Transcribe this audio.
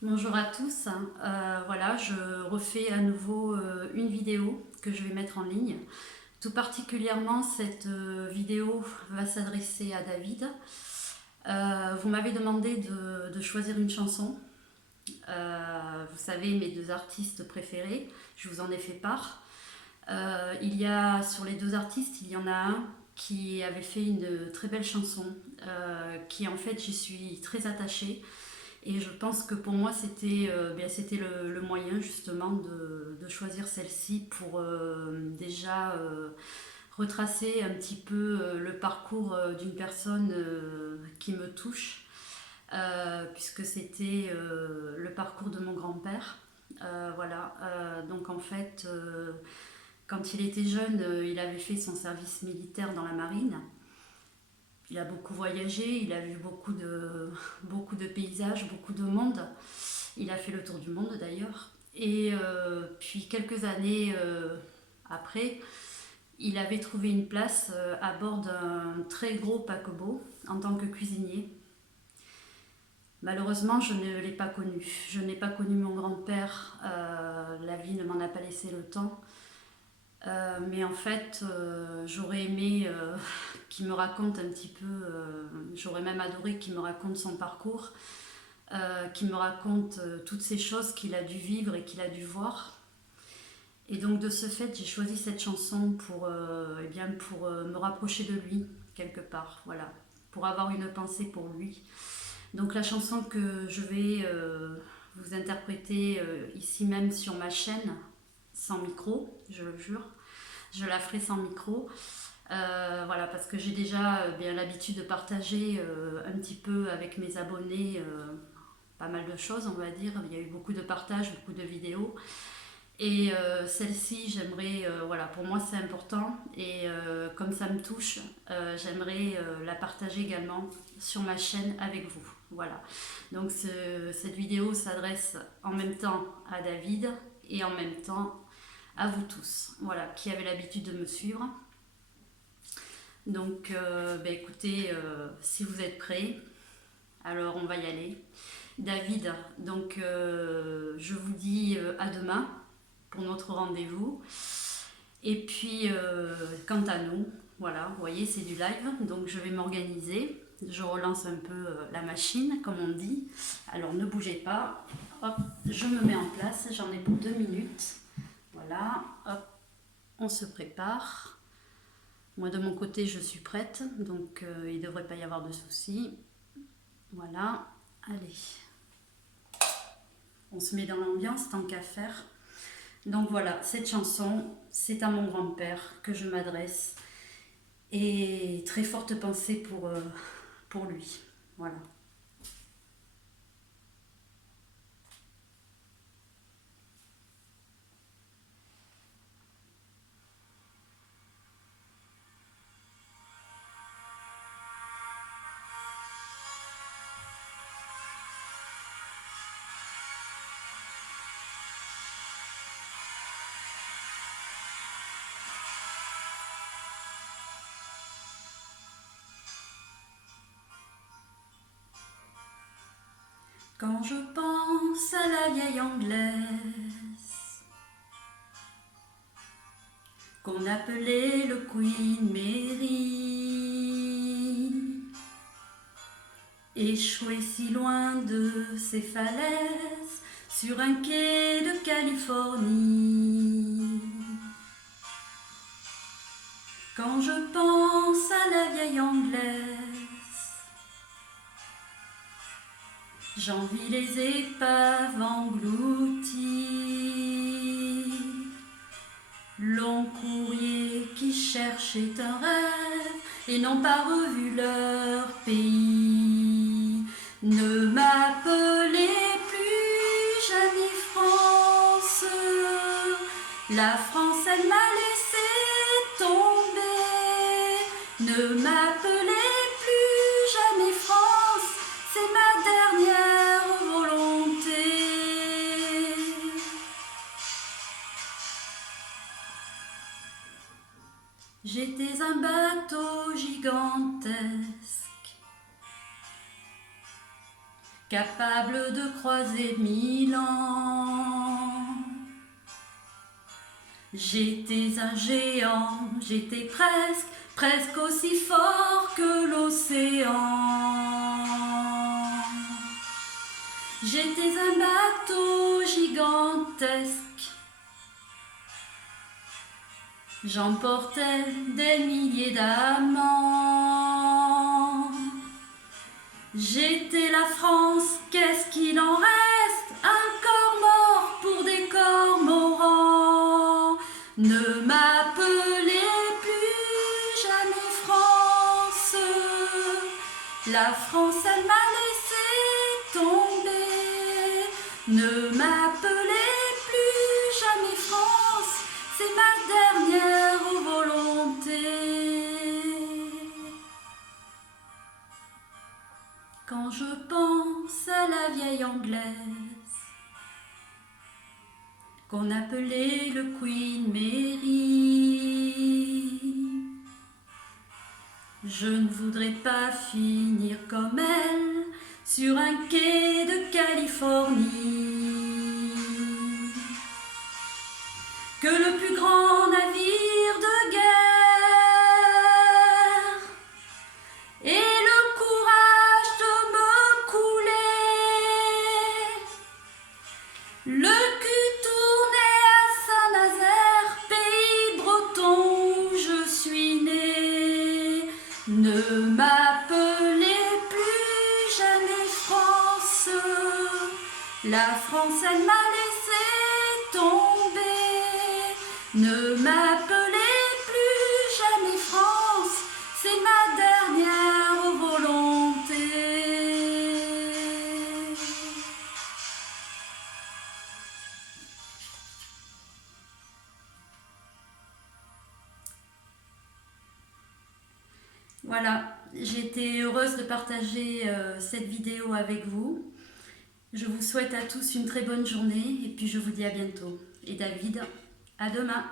Bonjour à tous. Voilà, je refais à nouveau une vidéo que je vais mettre en ligne. Tout particulièrement, cette vidéo va s'adresser à David. Vous m'avez demandé de choisir une chanson. Vous savez, mes deux artistes préférés, je vous en ai fait part. Il y a sur les deux artistes, il y en a un qui avait fait une très belle chanson, qui en fait j'y suis très attachée. Et je pense que pour moi, c'était le moyen justement de choisir celle-ci pour déjà retracer un petit peu le parcours d'une personne qui me touche, puisque c'était le parcours de mon grand-père. Voilà, donc en fait, quand il était jeune, il avait fait son service militaire dans la marine. Il a beaucoup voyagé, il a vu beaucoup de paysages, beaucoup de monde. Il a fait le tour du monde d'ailleurs. Et puis quelques années après, il avait trouvé une place à bord d'un très gros paquebot en tant que cuisinier. Malheureusement, je ne l'ai pas connu. Je n'ai pas connu mon grand-père. La vie ne m'en a pas laissé le temps. Mais en fait, j'aurais aimé qu'il me raconte un petit peu, j'aurais même adoré qu'il me raconte son parcours, qu'il me raconte toutes ces choses qu'il a dû vivre et qu'il a dû voir. Et donc de ce fait, j'ai choisi cette chanson pour me rapprocher de lui, quelque part, voilà, pour avoir une pensée pour lui. Donc la chanson que je vais vous interpréter ici même sur ma chaîne, sans micro, je le jure, je la ferai sans micro. Voilà, parce que j'ai déjà bien l'habitude de partager un petit peu avec mes abonnés pas mal de choses, on va dire. Il y a eu beaucoup de partages, beaucoup de vidéos. Et celle-ci, j'aimerais, voilà, pour moi c'est important. Et comme ça me touche, j'aimerais la partager également sur ma chaîne avec vous. Voilà. Donc cette vidéo s'adresse en même temps à David et en même temps à vous tous, voilà, qui avez l'habitude de me suivre. Donc, écoutez, si vous êtes prêts, alors on va y aller. David, donc je vous dis à demain pour notre rendez-vous. Et puis, quant à nous, voilà, vous voyez, c'est du live, donc je vais m'organiser. Je relance un peu la machine, comme on dit. Alors ne bougez pas. Hop, je me mets en place, j'en ai pour 2 minutes. Voilà, hop, on se prépare. Moi de mon côté je suis prête, donc il ne devrait pas y avoir de soucis. Voilà, allez. On se met dans l'ambiance tant qu'à faire. Donc voilà, cette chanson, c'est à mon grand-père que je m'adresse. Et très forte pensée pour lui. Voilà. Quand je pense à la vieille Anglaise qu'on appelait le Queen Mary, échouée si loin de ses falaises sur un quai de Californie. Quand je pense à la vieille Anglaise, j'envie les épaves englouties, long courrier qui cherchait un rêve et n'ont pas revu leur pays. Ne m'appelez plus Janie France, la France elle m'a laissé tomber. Ne m'appelez plus jamais France, c'est ma dernière volonté. J'étais un bateau gigantesque capable de croiser 1000 ans. J'étais un géant, j'étais presque aussi fort que l'océan. J'étais un bateau gigantesque, j'emportais des milliers d'amants. J'étais la France, qu'est-ce qu'il en reste? Un corps mort pour des cormorans. Ne m'appelez plus jamais France. La France, elle m'a laissé tomber. Ne m'appelez plus jamais France, c'est ma dernière volonté. Quand je pense à la vieille Anglaise qu'on appelait le Queen Mary, je ne voudrais pas finir comme elle sur un quai de Californie. Que le plus grand navire de guerre ait le courage de me couler, le cul tourné à Saint-Nazaire, pays breton où je suis né. Ne m'appelez plus jamais France, la France elle m'a laissé tomber. Ne m'appelez plus jamais France, c'est ma dernière volonté. Voilà, j'étais heureuse de partager cette vidéo avec vous. Je vous souhaite à tous une très bonne journée et puis je vous dis à bientôt. Et David, à demain.